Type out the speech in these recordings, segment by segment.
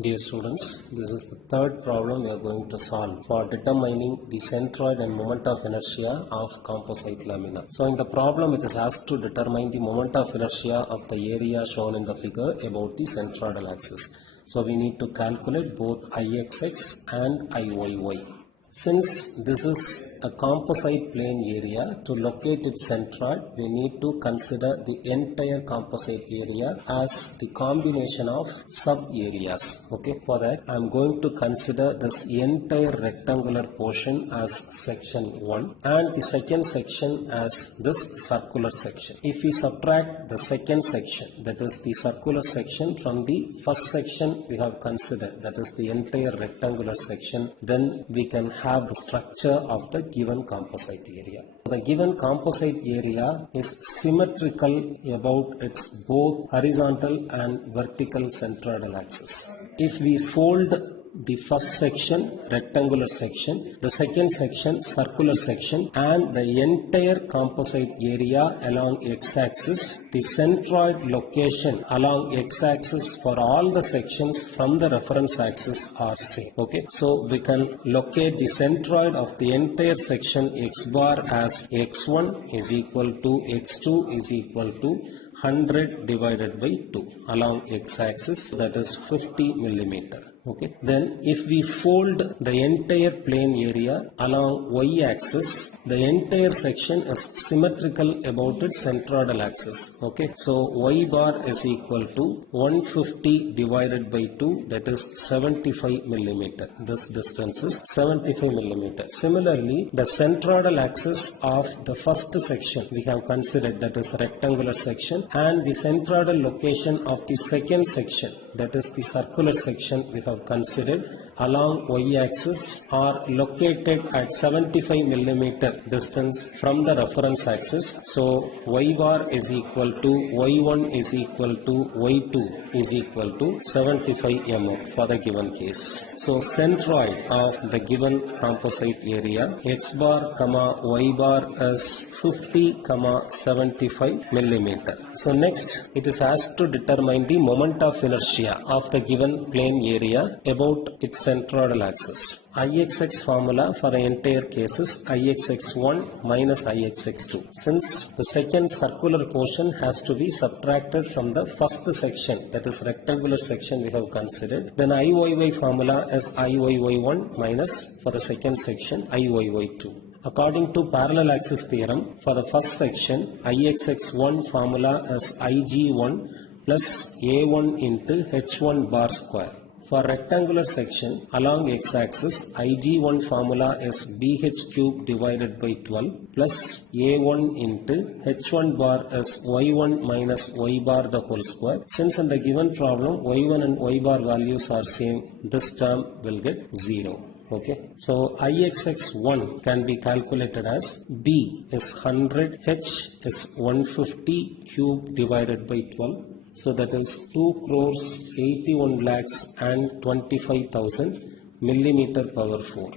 Dear students, this is the third problem we are going to solve for determining the centroid and moment of inertia of composite lamina. So in the problem it is asked to determine the moment of inertia of the area shown in the figure about the centroidal axis. So we need to calculate both Ixx and Iyy. Since this is a composite plane area, to locate its centroid, we need to consider the entire composite area as the combination of sub-areas. Okay, for that I am going to consider this entire rectangular portion as section 1 and the second section as this circular section. If we subtract the second section, that is the circular section, from the first section we have considered, that is the entire rectangular section, then we can have the structure of the given composite area. The given composite area is symmetrical about its both horizontal and vertical centroidal axis. If we fold the first section, rectangular section, the second section, circular section, and the entire composite area along x-axis, the centroid location along x-axis for all the sections from the reference axis are same. Okay, so we can locate the centroid of the entire section x bar as x1 is equal to x2 is equal to 100 divided by 2 along x-axis, that is 50 millimeter. Okay. Then if we fold the entire plane area along y-axis, the entire section is symmetrical about its centroidal axis. Okay. So y bar is equal to 150 divided by 2, that is 75 millimeter. This distance is 75 millimeter. Similarly, the centroidal axis of the first section we have considered, that is rectangular section, and the centroidal location of the second section, that is the circular section, we have considered along y-axis are located at 75 millimeter distance from the reference axis. So y bar is equal to y1 is equal to y2 is equal to 75 mm for the given case. So centroid of the given composite area x bar comma y bar is 50 75 millimeter. So next it is asked to determine the moment of inertia of the given plane area about its centroidal axis. Ixx formula for the entire case is Ixx1 minus Ixx2. Since the second circular portion has to be subtracted from the first section, that is rectangular section we have considered, then Iyy formula is Iyy1 minus for the second section Iyy2. According to parallel axis theorem, for the first section, Ixx1 formula is Ig1 plus A1 into H1 bar square. For rectangular section along x-axis, Ig1 formula is BH cube divided by 12 plus A1 into H1 bar is Y1 minus Y bar the whole square. Since in the given problem Y1 and Y bar values are same, this term will get 0. Okay, so Ixx1 can be calculated as B is 100, H is 150 cube divided by 12. So that is 2 crores 81 lakhs and 25,000 millimeter power 4.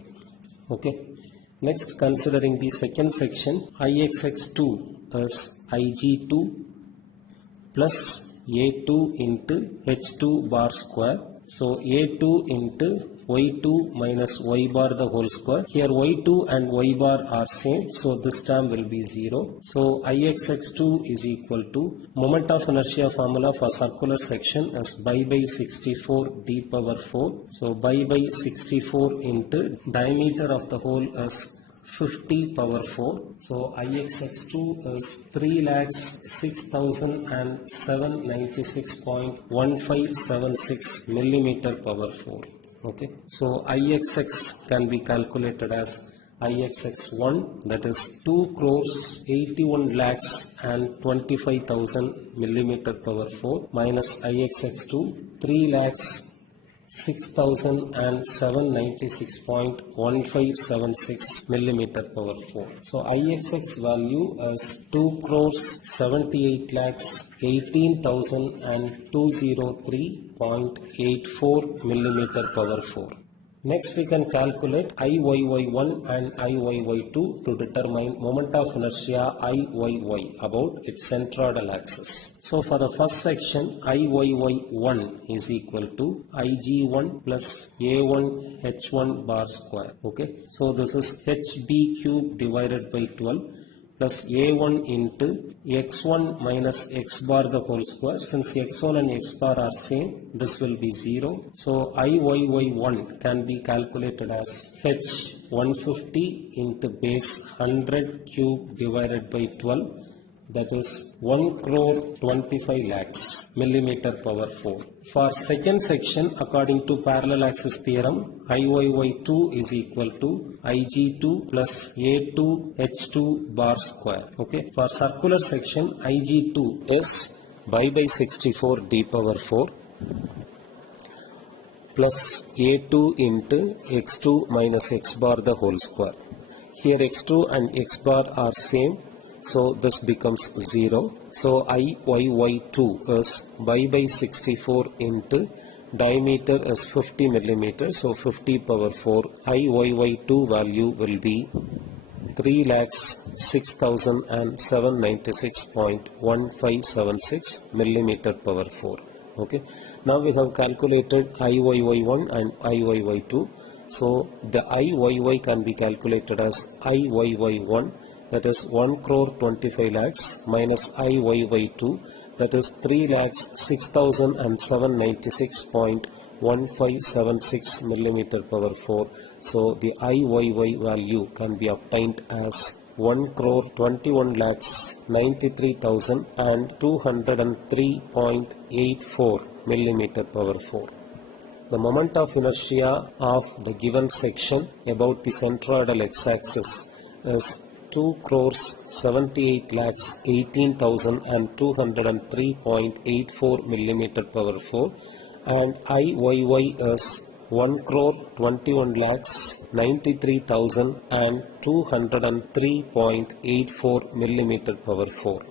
Okay. Next, considering the second section, Ixx2 is Ig2 plus A2 into H2 bar square. So A2 into y2 minus y bar the whole square. Here y2 and y bar are same, so this term will be 0. So Ixx2 is equal to moment of inertia formula for circular section is pi by 64 d power 4. So pi by 64 into diameter of the hole is 50 power 4. So Ixx2 is 3,06,796.1576 millimeter power 4. Okay, so Ixx can be calculated as Ixx1, that is 2 crores 81 lakhs and 25,000 millimeter power 4 minus Ixx2 3 lakhs 6,796.1576 millimeter power 4. So Ixx value is 2 crores 78 lakhs 18,203.84 millimeter power 4. Next we can calculate Iyy1 and Iyy2 to determine moment of inertia Iyy about its centroidal axis. So for the first section, Iyy1 is equal to Ig1 plus A1 H1 bar square. Okay, so this is HB cube divided by 12 plus A1 into x1 minus x bar the whole square. Since x1 and x bar are same, this will be 0. So Iyy1 can be calculated as H150 into base 100 cube divided by 12, that is 1 crore 25 lakhs millimeter power 4. For second section, according to parallel axis theorem, Iyy2 is equal to Ig2 plus A2 H2 bar square. Okay. For circular section, Ig2 is pi by 64 d power 4 plus A2 into x2 minus x bar the whole square. Here x2 and x bar are same, so this becomes 0. So Iyy2 is pi by 64 into diameter is 50 millimeters, so 50 power 4. Iyy2 value will be 3,06,796.1576 millimeter power 4. Okay. Now we have calculated Iyy1 and Iyy2. So the Iyy can be calculated as Iyy1, that is 1 crore 25 lakhs minus Iyy2, that is 3,06,796.1576 millimeter power 4. So the Iyy value can be obtained as 1 crore 21 lakhs 93,203.84 millimeter power 4. The moment of inertia of the given section about the centroidal x-axis is 2 crores 78 lakhs 18,203.84 millimeter power 4, and Iyy is 1 crore 21 lakhs 93,203.84 millimeter power 4.